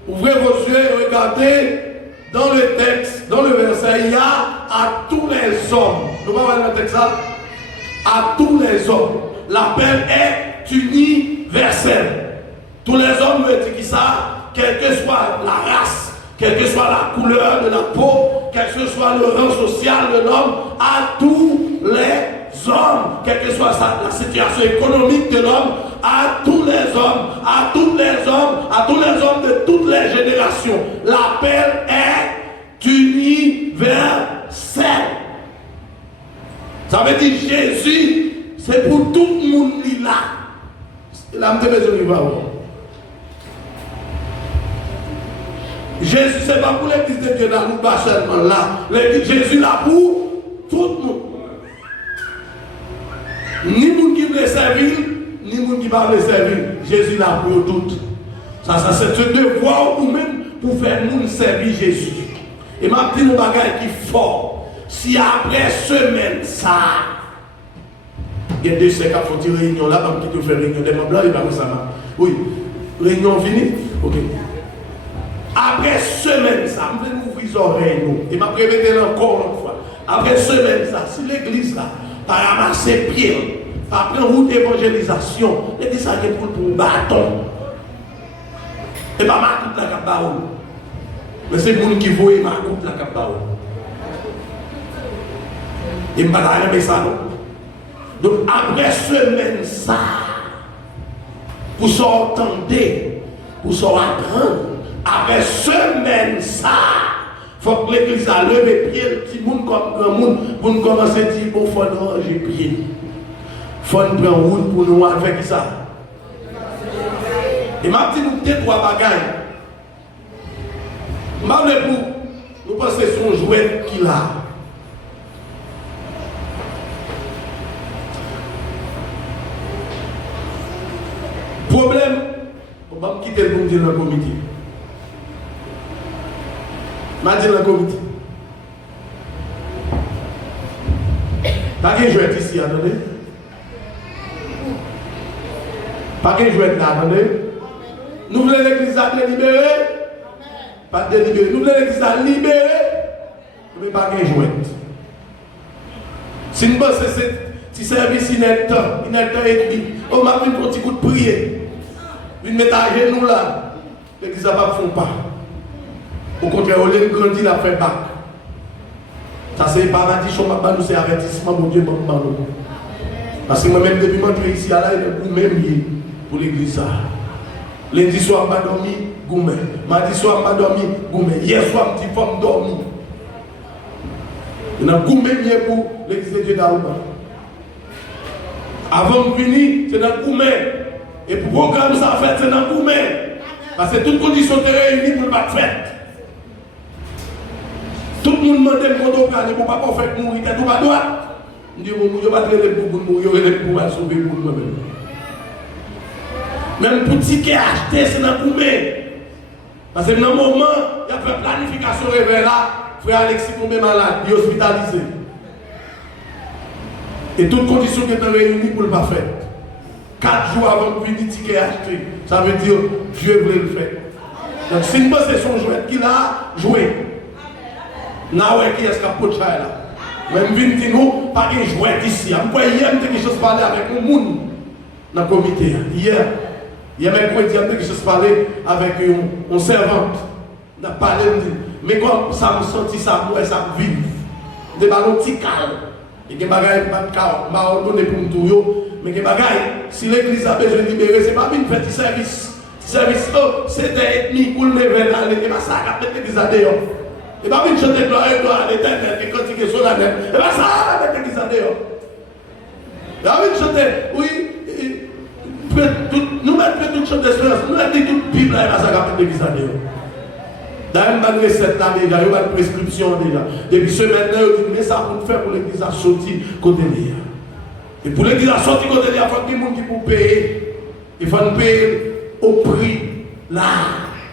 Ouvrez vos yeux et regardez dans le texte, dans le verset, il y a à tous les hommes. Nous allons voir le texte ça. À tous les hommes. L'appel est universel. Tous les hommes veut dire ça, quelle que soit la race, quelle que soit la couleur de la peau, quel que soit le rang social de l'homme, à tous les hommes, quelle que soit la situation économique de l'homme, à tous les hommes, à tous les hommes, à tous les hommes de toutes les générations. L'appel est universel. Ça veut dire Jésus, c'est pour tout le monde qui est là. Là, je besoin de voir. Jésus, ce n'est pas pour l'église de Dieu dans nous, pas seulement là. Jésus là pour tout le monde. Ni monde qui veut servir, ni monde qui va le servir. Jésus là pour tout. Ça c'est un devoir pour même pour faire nous servir Jésus. Et m'a dit un bagage qui est fort. Si après semaine ça, il y a deux qui font une réunion là, comme qui te fait réunion des membres là, et pas comme ça. Oui, réunion finie. Ok. Après semaine ça, je vais ouvrir les oreilles et m'a répété encore une fois. Après semaine ça, si l'église là, pas ramasser pied, pas prendre route d'évangélisation, l'église ça est pour un bâton. Et pas ma toute la cabaou. Mais c'est le monde qui voit ma toute la cabaou. Et je ne vais pas aimer ça non. Donc après semaine ça, pour s'entendre, pour s'apprendre, après semaine ça, il faut que l'église a levé pied, le petit monde comme grand monde, pour nous commencer à dire, bon, il faut nous ranger pied. Il faut nous prendre route pour nous faire ça. Et ma petite nous deux trois bagages. Je vais pour nous penser son jouet qu'il a. Problème, on va me quitter le bon Dieu dans le comité. Je vais dire dans le comité. Pas de jouet ici, attendez. Pas de jouet là, attendez. Nous voulons l'église à libérer. Pas de libérer. Nous voulons l'église à libérer. Mais pas de jouet. Si nous pensons que c'est service, il est temps et demi. On m'a pris un petit coup de prière. Une mettre à genoux là. L'église n'a pas fait pas. Au contraire, on l'a grandi, il a fait bac. Ça c'est paradis, nous c'est avertissement, mon Dieu, parce que moi-même, depuis que je suis ici, là, il est même pour l'église. Lundi soir, je n'ai pas dormi, goumé. Mardi soir, je n'ai pas dormi, goumé. Hier soir, je suis dormi. Il y a goumé pour l'église de Dieu d'Aouba. Avant de venir, c'est dans le goumé. Et pour le programme, ça fait, c'est dans le goumé. Parce que toutes conditions sont réunies pour ne pas faire. Tout le monde demande le monde au pour ne pas faire mourir, tête ou pas droite. Je dis, je ne vais pas traiter pour mourir, je vais pouvoir sauver pour moi-même. Même pour ticket acheter, c'est dans le goumé. Parce que dans le moment, il y a fait planification réveil là, frère Alexis tombé malade, il est hospitalisé. Et toutes conditions qui étaient réunies pour ne pas faire. 4 jours avant de venir ticket acheter, ça veut dire Dieu voulait le faire. Donc si nous c'est son jouet qu'il a joué. Now qui est-ce qu'il a pour là? Même venir nous, pas de jouet ici. Je crois hier, je quelque chose parler avec un monde dans le comité. Hier, mercredi, je quelque chose parler avec une servante. On a parlé, mais comme ça me sentit, ça me ça me vive. Des ballons petits calmes. Et des bagailles pas de calme. Je vais pour me tout. Mais des bagailles, si l'église a besoin de libérer, ce n'est pas une petite service. Service, c'est des ethnies pour lever dans l'église. C'est ça qui a fait l'église à dehors. Et pas une chanter gloire à l'éternel qui continue solennel. Et bien ça, avec l'église à dehors. La vie chanter, oui, nous mettons toute chose d'espérance, nous mettons toute Bible là, ça va faire l'église. D'ailleurs, une recette là déjà, il y a une prescription déjà. Depuis ce matin, on dit, mais ça pour faire pour l'église à sortir côté là. Et pour l'église à sortir côté là, il faut que les gens qui pour payer. Il faut nous payer au prix là.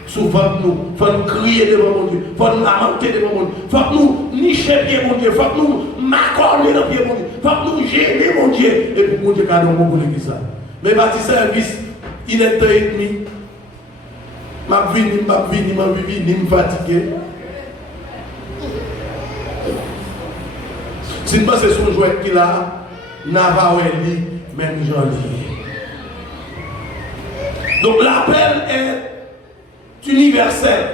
Souvent nous, il faut nous crier devant mon Dieu, il faut nous lamenter devant mon Dieu, il faut que nous nicher bien mon Dieu, il faut que nous m'accorder dans pied mon Dieu, il faut que nous gêner mon Dieu. Et pour mon Dieu, quand nous pour l'église là. Mais bâti service, il est temps et demi. Ma vie, ni fatigué. Si nous pensons son jouet qu'il a, n'a pas même j'en lis. Donc l'appel est universel.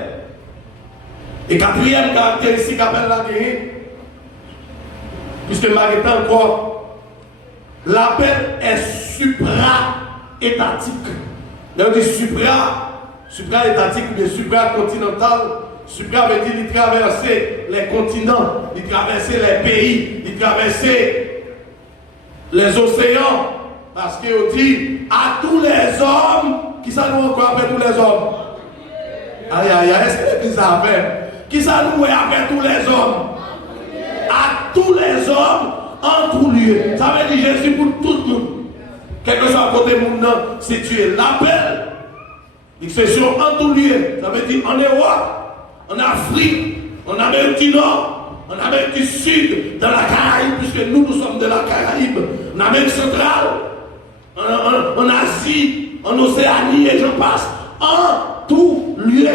Et quatrième caractéristique appel la puisque Maritain encore, l'appel est supra-étatique. On dit supra-étatique ou bien supra-continental. Supra veut dire il traverser les continents, il traverser les pays, il traverser les océans. Parce qu'on dit à tous les hommes, qui ça nous encore avec tous les hommes? Aïe, aïe, aïe, est-ce que l'église a fait? Qui ça nous avec tous les hommes? À tous les hommes, en tout lieu. Ça veut dire Jésus pour tout le monde. Quel que soit côté monde, si tu es l'appel, c'est sur en tout lieu. Ça veut dire en Europe, en Afrique, en Amérique du Nord, en Amérique du Sud, dans la Caraïbe, puisque nous sommes de la Caraïbe, en Amérique centrale, en Asie, en Océanie, et je passe, en tout lieu.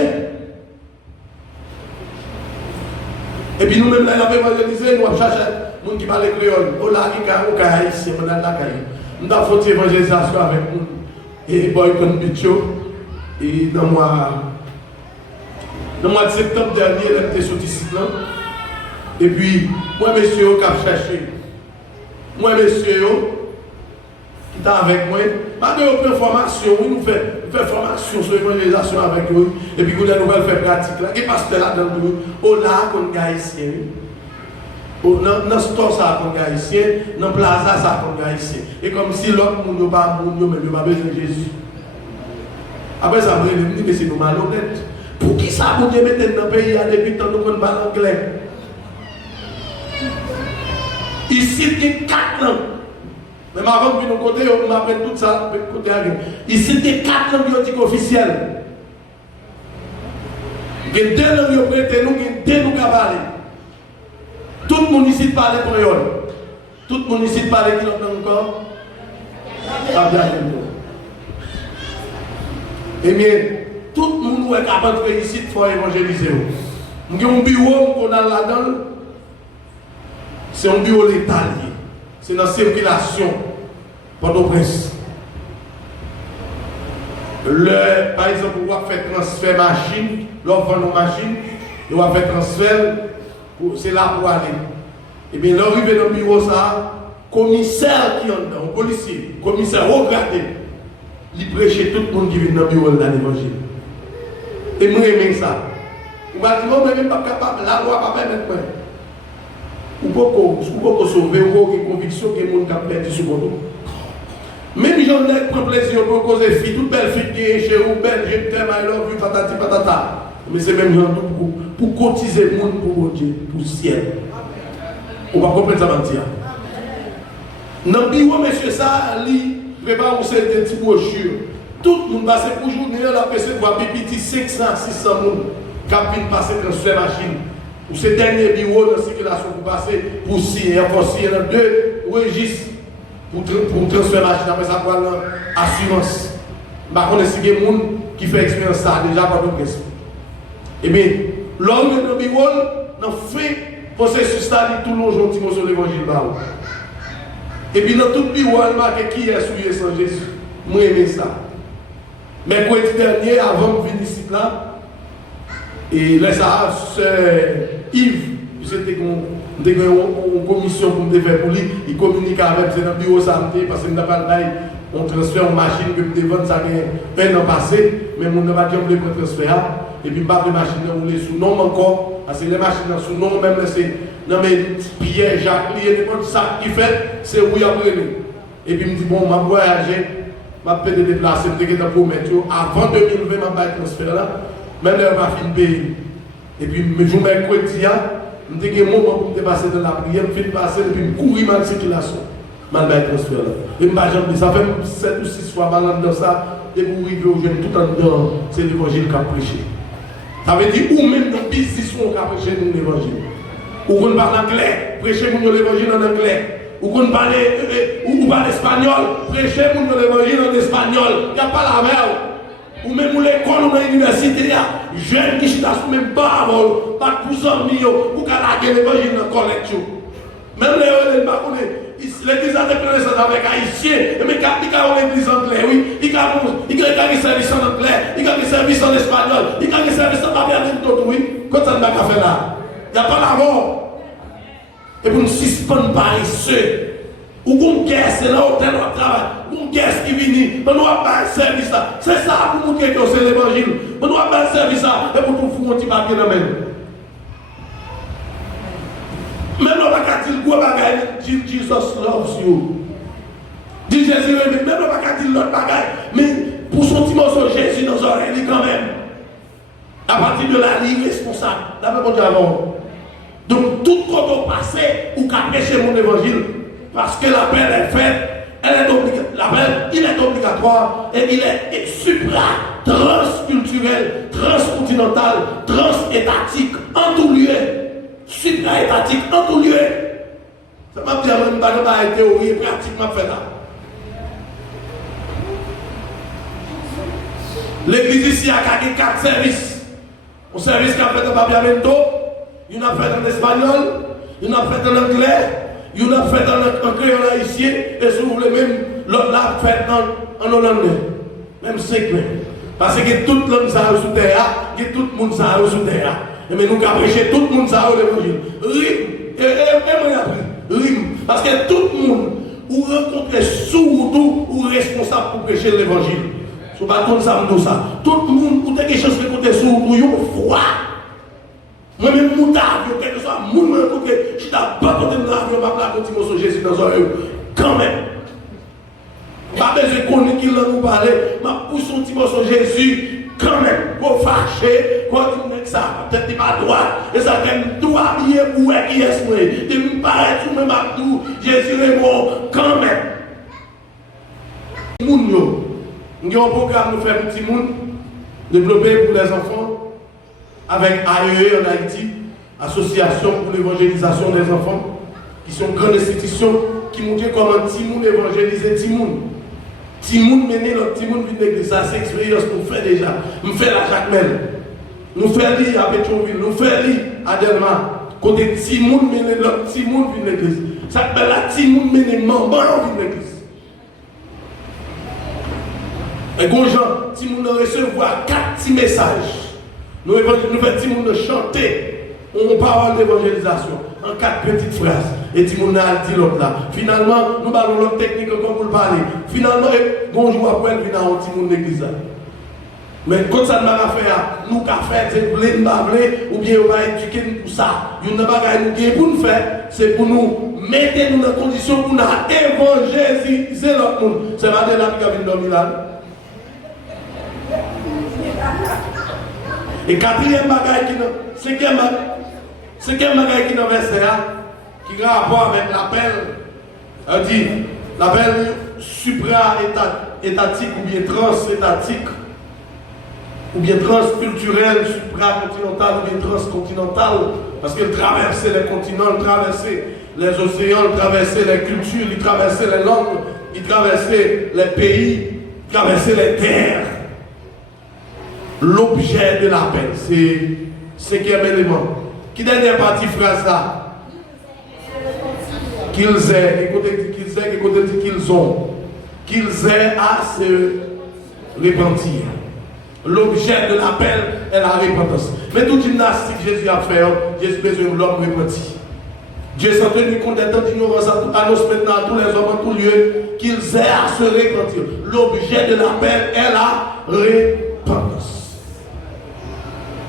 Et puis nous-mêmes, là, nous avons évangélisé, nous avons cherché les gens qui parlent créole. Oh là, qui est haïtien, nous avons la Caraïbe. Nous avons fait évangélisation avec nous. Et Boycon Bicho. Et dans le mois de septembre dernier, elle était sortie ici. Et puis, moi, monsieur, qui a cherché. Moi, monsieur, qui est avec moi. Pas de formation, oui, nous faisons formation sur l'évangélisation avec eux. Et puis, nous allons faire pratique là. Et pasteur là, dans nous, oh là, qu'on est haïtien. Dans ce store, ça, qu'on est haïtien. Dans le plaza, ça, qu'on est haïtien. Et comme si l'autre, nous n'avons pas besoin de Jésus. Après ça, je me dis, mais c'est nous malhonnêtes. Pour qui ça, vous mettez dans le pays depuis tant qu'on parle anglais? Ici, il y a 4 langues. Même avant que nous côté, on apprend tout ça, côté ici, il y a 4 langues officielles. Il y a 2 langues prêtées, nous, il y a 2 langues à parler. Tout le monde ici parle créole. Tout le monde ici parle qui l'entend encore? Eh bien, tout le monde est capable de faire ici pour évangéliser. Nous avons un bureau qu'on a là-dedans. C'est un bureau l'État. C'est dans la circulation Port-au-Prince. Par exemple, on va faire transfert machine, l'on vend nos machines, on va faire transfert, c'est là pour aller. Et bien, l'arrivée dans le bureau, ça, commissaire qui est dedans, policier, commissaire haut gradé, il prêche tout le monde qui vient dans le bureau de l'évangile. Et moi, j'aime ça. On va dire, non, mais même pas capable, la loi va pas permettre. Ou beaucoup sauver, ou beaucoup de conviction que les gens ont perdu sur le même j'en ai pris plaisir pour causer filles, toute belle fille qui est chez vous, belle, j'aime t'aime, I love you, patati patata. Mais c'est même gens pour cotiser le monde pour Dieu, pour le ciel. On va comprendre ça mentir. Dans le bureau, monsieur, ça, il prépare des petites brochures. Tout le monde passe pour journée, la personne voit petit 500, 600 personnes qui viennent passer transfert machine. Ou ces derniers bureaux de circulation pour passer pour signer, encore signer dans 2 registres pour transfert machine, après ça pour l'assurance. Par contre, si il y a des gens qui font expérience ça, déjà pas de question. Eh bien, l'homme de bureau, dans le fait, processus ça, tout le long, qui sur l'évangile. Et puis, dans tout le bureau, il marque qui est souillé sans Jésus. Moi, j'aime ça. Mercredi dernier, avant de venir ici, là, et là, ça, Yves, c'était une commission pour me faire pour lui, il communique avec c'est dans le bureau santé, parce que nous n'avons pas on transfère une machine que nous devons ça un an passé, mais nous n'avons pas dit qu'on peut transférer, et puis pas de machine rouler sous nom encore, parce que les machines sous nom, même c'est non mais Pierre, Jacques, n'importe ça qui fait, c'est où il y a pris. Et puis, je me dis, bon, je vais voyager, je vais peut-être déplacer, je vais promettre, avant 2020, je vais faire transfert là, même là, je vais finir payer. Et puis, je jour mercredi, je vais un moment pour me dépasser dans la prière, je vais passer, et puis je courir dans la circulation. Je vais faire transfert là. Et je ça fait 7 ou 6 fois, je dans ça, et pour arriver aux jeunes, tout en dedans, c'est l'évangile qui a prêché. Ça veut dire, ou même dans le business, on a prêché l'évangile. Ou qu'on parle anglais, prêchez l'évangile en anglais. Ou qu'on parle espagnol, prêchez l'évangile en espagnol. Il n'y a pas la mer. Ou même l'école ou l'université, jeunes qui sont même pas, pas de plus en millions, ou qu'à la l'évangile dans la collection. Même l'église a déclaré ça avec haïtiens, mais quand il y a l'église anglaise, oui, il y a des services en anglais, il y a des services en espagnol, il y a des services en papier, oui. Quand ça ne va pas faire là, il n'y a pas la mort. Et pour nous suspendre par ceux ou qu'on guerre, c'est là où on travaille, une guerre qui vient, on doit faire un service là. C'est ça pour montrer que c'est l'évangile. On doit faire un service là, et pour tout foutre un petit papier dans la main. Mais on va pas dire gros bagage, dit Jesus loves you. Dit Jésus, mais même on va pas dire l'autre bagage, mais pour son petit morceau Jésus dans nos oreilles quand même. À partir de là, il est responsable. D'après mon Dieu avant. Donc, tout quand on passe, ou qu'à prêcher mon évangile, parce que l'appel est fait, l'appel, il est obligatoire et il est transculturel, transcontinental, transétatique, en tout lieu. Supra-étatique, en tout lieu. Ça m'a dit, je ne vais pas théorie et pratiquement fait là. L'église ici a gagné 4 services. Un service qui a fait en papiamento. Il a fait en espagnol, il a fait en anglais, il a fait en créole haïtien, et si vous voulez même, l'autre l'a fait en hollandais. Même 5 même. Parce que tout le monde s'est sous terre, que tout le monde s'est sous terre. Mais nous avons prêché tout le monde s'est l'évangile. Rime, et rime. Parce que tout le monde, ou rencontre sourd ou responsable pour prêcher l'évangile. Si vous ne pouvez pas dire ça, tout le monde, ou quelque chose qui est sourd, ou froid. Moi-même, mon avion, quel que soit mon côté, je suis pas côté de l'avion, je vais continuer sur Jésus dans un quand même. Pas besoin de connaître qui nous parler, je pousse son petit mot sur Jésus quand même. Pour fâcher, quand tu dis ça, peut-être tu pas droit, et ça t'aime tout habillé pour qui est-ce que tu me paraît tout même à tout, Jésus est bon quand même. Nous avons un programme, nous faisons un petit monde, développé pour les enfants. Avec AEE en Haïti, Association pour l'évangélisation des enfants, qui sont une grande institution qui montre comment Timoun évangéliser Timoun. Timoun mener notre Timoun vient d'église, ça c'est expérience qu'on fait déjà. Nous faisons à Jacmel, nous faisons lire à Pétionville, nous faisons lire à Delma. Côté Timoun mener notre Timoun vient d'église. Ça s'appelle la Timoun mener Mamban vient d'église. Et quand Jean, Timoun recevoir 4 petits messages. Nous faisons chanter une parole d'évangélisation en 4 petites phrases. Et tout le monde a dit l'autre là. Finalement, nous parlons l'autre technique comme vous le parlez. Finalement, bonjour après, nous venons au petit monde d'église. Mais quand ça ne m'a pas fait, nous avons fait, c'est blé, ou bien on va éduquer pour ça. Nous n'avons pas pour nous faire, c'est pour nous mettre nous dans la condition pour nous évangéliser l'autre monde. C'est pas de la vie qui vient dormir là. Et quatrième bagaille cinquième bagaille qui est dans le verset qui a rapport avec l'appel, dit l'appel supra-étatique ou bien trans-étatique, ou bien transculturel, supracontinental ou bien transcontinental, parce qu'il traversait les continents, il traversait les océans, il traversait les cultures, il traversait les langues, il traversait les pays, il traversait les terres. L'objet de l'appel, c'est cinquième élément. Qui dernière partie phrase là? Qu'ils aient, qu'ils ont, qu'ils aient à se repentir. L'objet de l'appel est la repentance. Mais toute gymnastique Jésus a fait, Jésus a besoin de l'homme repenti. Dieu s'en tenu compte des temps d'ignorance, annonce maintenant à tous les hommes en tout lieu qu'ils aient à se repentir. L'objet de l'appel est la repentance.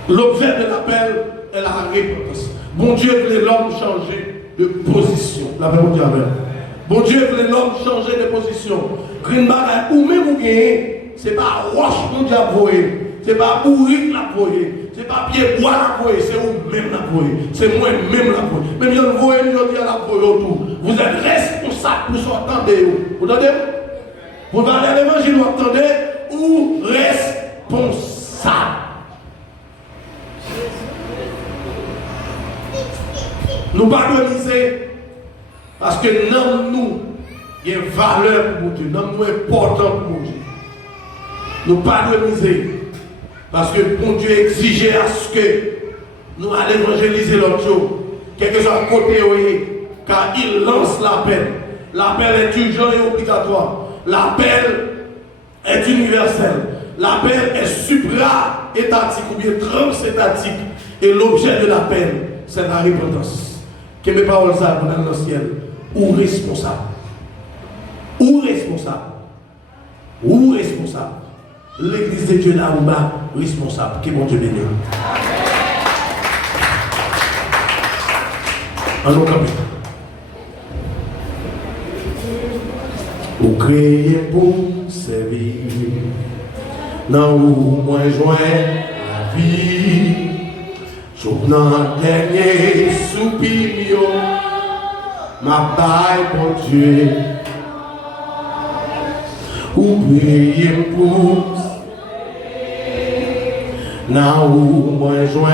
L'objet de l'appel est la repentance. Bon Dieu voulait l'homme changer de position. La parole dit Amen. Bon Dieu voulait l'homme changer de position. Green bag ou même vous gagnez, ce n'est pas roche mon Dieu voyer, ce n'est pas bourrique la voyer, ce n'est pas pied bois la voyer, c'est vous-même la voyer, c'est moi-même la voyer. Même si vous voyez, je dis à la voyer autour. Vous êtes responsable pour ce que vous entendez. Vous entendez? Vous parlez à l'évangile, vous entendez? Ou responsable. Nous pas miser parce que nous, il y a une valeur pour Dieu, nous important pour Dieu. Nous pas miser parce que bon Dieu exigeait à ce que nous allions évangéliser l'autre jour, quel que soit le côté où il est, car il lance l'appel. L'appel est urgent et obligatoire. L'appel est universel. L'appel est supra-étatique ou bien trans-étatique. Et l'objet de l'appel, c'est la repentance. Que mes paroles ça dans le ciel, ou responsable. Ou responsable. Ou responsable. L'église de Dieu là ou bas, responsable. Que mon Dieu bénisse. Allons camper. Vous créez pour servir. Non, ou moins joint la vie. Dans dernier soupir, ma baille pour Dieu. Oubliez pour, n'a ou moins joint